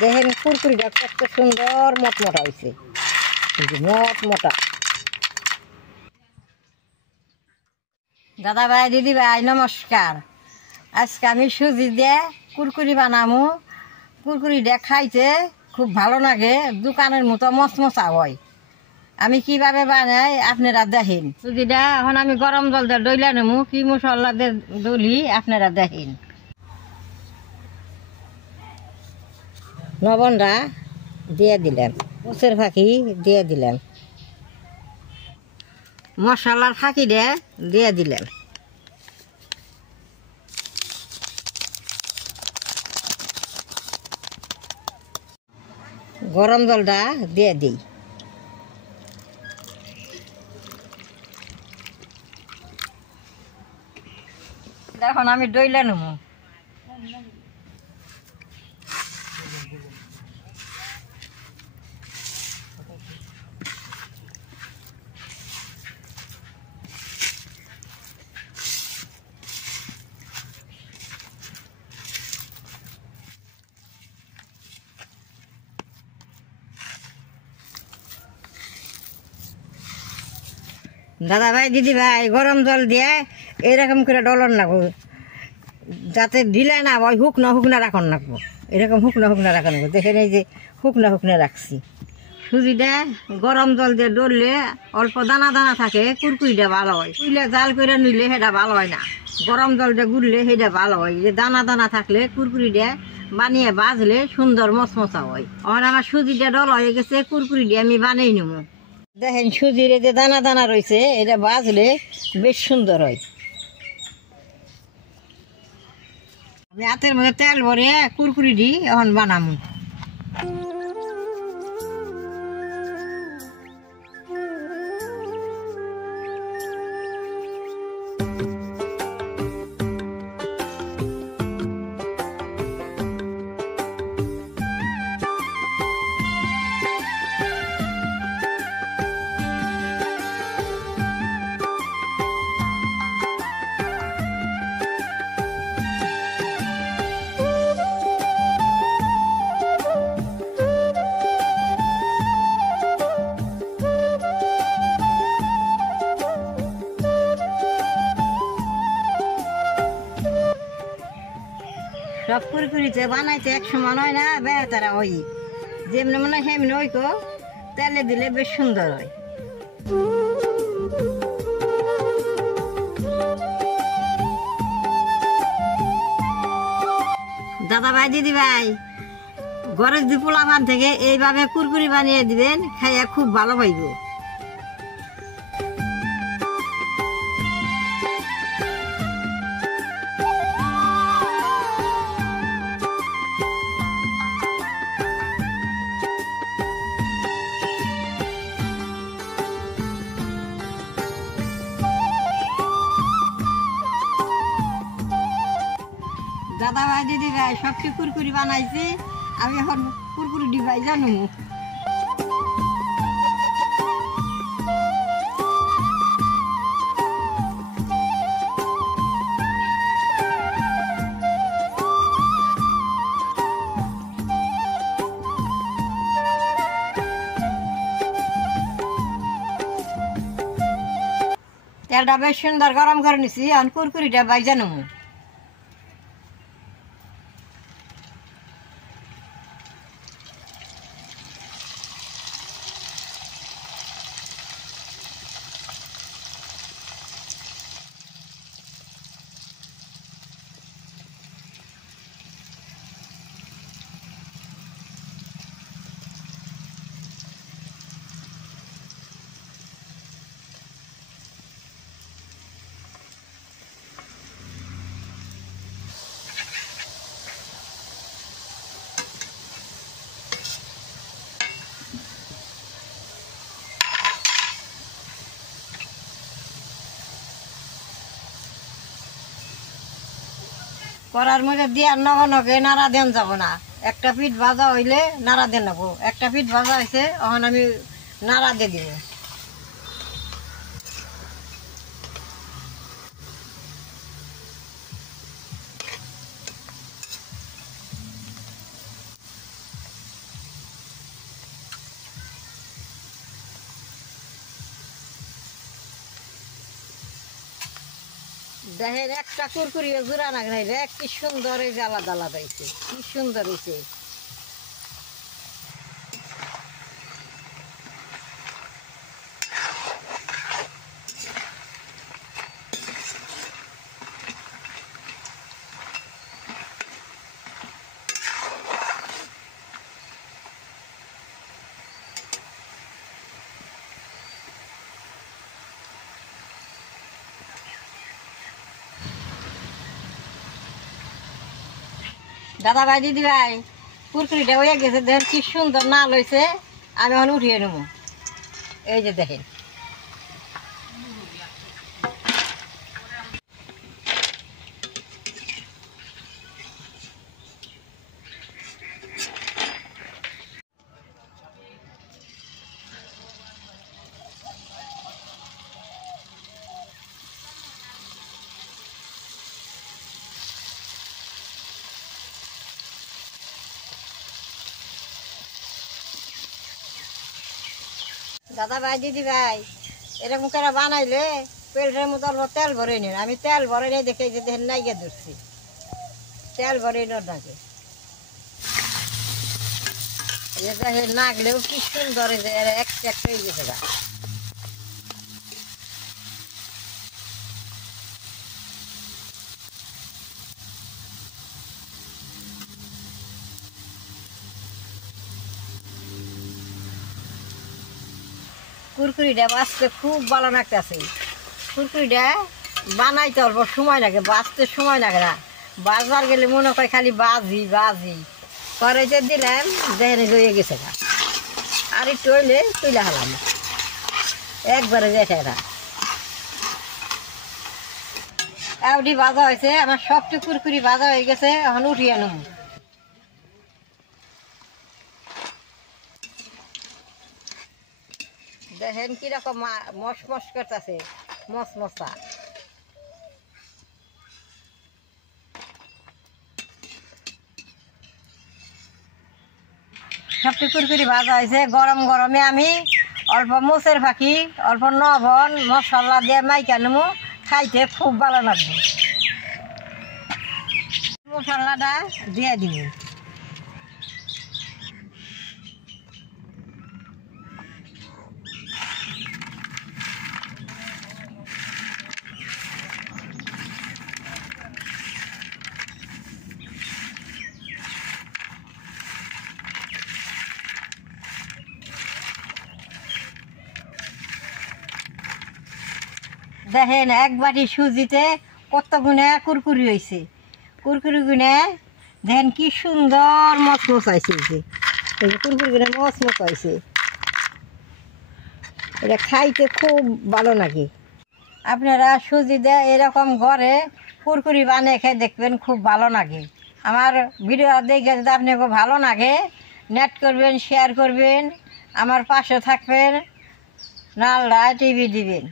দেখেন কুরকুরিটা কত সুন্দর মটমটা হয়েছে, মটমটা। দাদা ভাই দিদি ভাই নমস্কার। আজকে আমি সুজি দিয়ে কুরকুরি বানামু। কুরকুরিটা খাইতে খুব ভালো লাগে, দোকানের মতো মচমচা হয়। আমি কিভাবে বানাই আপনারা দেখেন। সুজিটা এখন আমি গরম জল দিয়ে ডইলা নেবো, কি মশলা দিয়ে ডলি আপনারা দেখেন। লবণটা দিয়ে দিলাম, মুসের ফাঁকি দিয়ে দিলাম, মশলার ফাঁকি দিয়ে দিলাম। গরম জলটা দিয়ে দিই। এখন আমি ডইলা নেব। দাদা ভাই দিদি ভাই গরম জল দিয়ে এরকম করে ডলন রাখবো, যাতে দিলে না ওই হুকনা রাখন রাখবো। এরকম হুকনা রাখন রাখবো। দেখেন এই যে হুকনা রাখছি। সুজিটা গরম জল দিয়ে ডললে অল্প দানা দানা থাকে, কুরকুরিটা ভালো হয়। কুইলে জাল করে নিলে সেটা ভালো হয় না, গরম জল দিয়ে গুললে সেটা ভালো হয়। যে দানা দানা থাকলে কুরকুরিটা বানিয়ে বাজলে সুন্দর মচমচা হয়। আর আমার সুজিটা ডল হয়ে গেছে, কুরকুরিটা আমি বানিয়ে নেব। দেখেন সুজির যে দানা দানা রয়েছে, এটা বাজলে বেশ সুন্দর হয়। আমি হাতের মধ্যে তেল ভরে কুরকুরি দিই, এখন বানাবো। সব কুরকুরিতে বানাইতে এক সমান হয় না, বেতারা ওই যেমনি মনে হয় সেমনি ওই কো, তেলে দিলে বেশ সুন্দর হয়। দাদা ভাই দিদি ভাই ঘরের যদি পোলাপান থেকে এইভাবে কুরকুরি বানিয়ে দিবেন, খাইয়া খুব ভালো পাইব। দাদা ভাই দিদি ভাই সবচেয়ে কুরকুরি বানাইছি, আমি এখন কুরকুরি ডিবাই জানো। তেলটা বেশ সুন্দর গরম করে নিছি, এখন কুরকুরিটা বাইজা নেবো। করার মধ্যে দিয়ে আর নগে নাড়া দেন যাব না। একটা পিঠ ভাজা হইলে নাড়া দিয়ে নেবো। একটা পিঠ ভাজা হয়েছে, এখন আমি নাড়া দিয়ে দিব। দেখেন একটা কুরকুরিও জোড়া না নাই রে, কি সুন্দর এই যে আলাদা আলাদা হয়েছে, কি সুন্দর হয়েছে। দাদা ভাই দিদি ভাই কুরকুরিটা হয়ে গেছে, দেখেন কি সুন্দর না লইছে। আমি এখন উঠিয়ে নেব, এই যে দেখেন। দাদা ভাই দিদি ভাই এরকম করে বানাইলে পেটের মতো অল্প তেল ভরে নিন। আমি তেল ভরে নিয়ে দেখে যে দেখেন নাইকে ধরছি, তেল ভরে নিন নাকি দেখেন নাগলেও কি সুন্দর এক এক হয়ে গেছে। কুরকুরিটা বাঁচতে খুব ভালো লাগতেছে। কুরকুরিটা বানাইতে অল্প সময় লাগে, বাঁচতে সময় লাগে না। বাজার গেলে মনে হয় খালি বাজি বাজি করে যে দিলাম, দেখেন হয়ে গেছে গা। আর একটু হইলে তুলে হালাম একবারে দেখে না। এমনি ভাজা হয়েছে আমার, সবটি কুরকুরি ভাজা হয়ে গেছে। এখন উঠিয়ে নেব। দেখেন কিরকম মশ মশ করতেছে, মশ মশা। সবটি কুরকুরি ভাজা হয়েছে। গরম গরমে আমি অল্প মোচের ফাঁকি, অল্প লবণ মশলা দিয়ে মাইকা নেবো, খাইতে খুব ভালো লাগবে। মশলাটা দিয়ে দিব। দেখেন এক বাটি সুজিতে কত গুণে কুরকুরি হয়েছে। কুরকুরি গুনে দেখেন কি সুন্দর মচমচ হয়েছে। কুরকুরি গুনে মচমচ হয়েছে, এটা খাইতে খুব ভালো লাগে। আপনারা সুজি দিয়ে এরকম ঘরে কুরকুরি বানিয়ে খেয়ে দেখবেন, খুব ভালো লাগে। আমার ভিডিও দেখে যদি আপনাকে ভালো লাগে, নেট করবেন, শেয়ার করবেন, আমার পাশে থাকবেন, নালডা টিভি দিবেন।